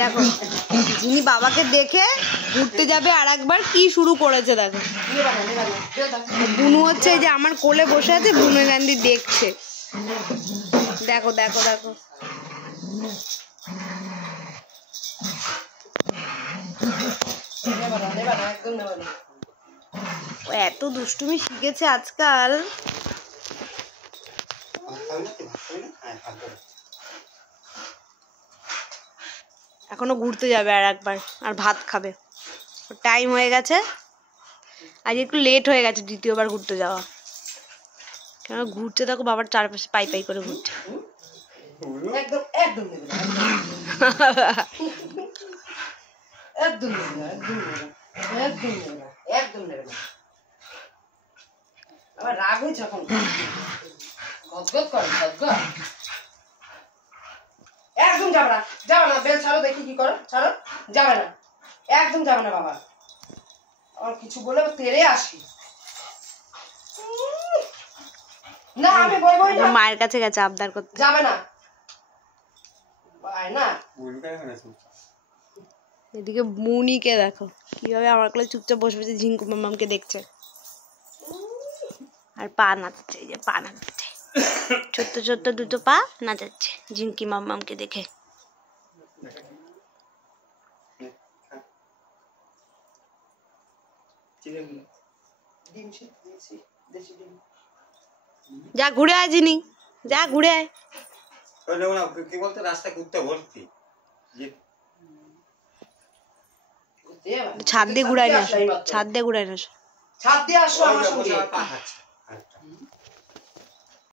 দেখো যিনি বাবাকে দেখে ঘুরতে যাবে আর একবার কি শুরু করেছে। দেখো বুনু হচ্ছে যে আমার কোলে বসে আছে, বুনু গান্ধী দেখছে। দেখো দেখো দেখো ও এত দুষ্টুমি শিখেছে আজকাল। এখনো ঘুরতে যাবে আর একবার, আর ভাত খাবে। টাইম হয়ে গেছে, আজ একটু লেট হয়ে গেছে দ্বিতীয়বার ঘুরতে যাওয়া। কেন ঘুরছে দেখো, বাবার চারপাশে পাই পাই করে ঘুরছে। রাগ হয়েছে এখন, গজগজ করে গজগজ। একদম যাবে না, যাবে না, বেল ছাড়ো, দেখি কি করো, ছাড়ো, যাবে না, একদম যাবে না বাবা। আর কিছু বলে তেড়ে আসি না, আমি বলবো না। মায়ের কাছে গেছে আবদার করতে, যাবে না না। এদিকে মুনিকে দেখো কিভাবে আমার কোলে চুপচাপ বসে বসে ঝিঙ্কু মামামকে দেখছে আর পা নাচাচ্ছে। এই যে পা নাচাচ্ছে, ছোট্ট ছোট্ট দুটো পা নাচাচ্ছে ঝিঙ্কি মামামকে দেখে। যা ঘুরে আয় জিনি, যা ঘুরে আয়। কি বলতো, রাস্তা ঘুরতে ভর্তি, ছাদ দিয়ে ঘুরাই না, ছাদ দিয়ে ঘুরাই না, ছাদ দিয়ে আসো আমার সঙ্গে।